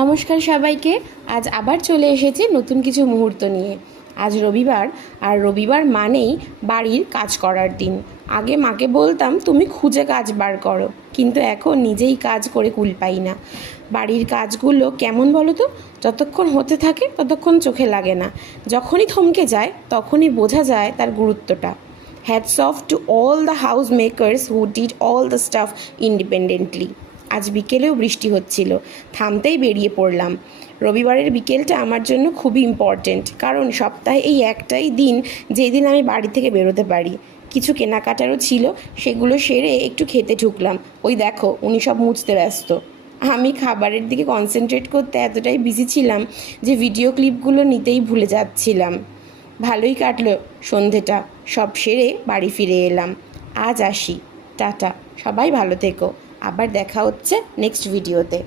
নমস্কার সবাইকে। আজ আবার চলে এসেছি নতুন কিছু মুহূর্ত নিয়ে। আজ রবিবার, আর রবিবার মানেই বাড়ির কাজ করার দিন। আগে মাকে বলতাম তুমি খুঁজে কাজ বার করো, কিন্তু এখন নিজেই কাজ করে কুল পাই না। বাড়ির কাজগুলো কেমন বলো তো, যতক্ষণ হতে থাকে ততক্ষণ চোখে লাগে না, যখনই থমকে যায় তখনই বোঝা যায় তার গুরুত্বটা। Hats off to all the house makers who did all the staff independently. আজ বিকেলেও বৃষ্টি হচ্ছিল, থামতেই বেরিয়ে পড়লাম। রবিবারের বিকেলটা আমার জন্য খুবই ইম্পর্ট্যান্ট, কারণ সপ্তাহে এই একটাই দিন যেই দিন আমি বাড়ি থেকে বেরোতে পারি। কিছু কেনাকাটারও ছিল, সেগুলো সেরে একটু খেতে ঢুকলাম। ওই দেখো, উনি সব মুছতে ব্যস্ত। আমি খাবারের দিকে কনসেন্ট্রেট করতে এতটাই বিজি ছিলাম যে ভিডিও ক্লিপগুলো নিতেই ভুলে যাচ্ছিলাম। ভালোই কাটলো সন্ধেটা, সব সেরে বাড়ি ফিরে এলাম। আজ আসি, টাটা। সবাই ভালো থেকো, আবার দেখা হচ্ছে নেক্সট ভিডিওতে।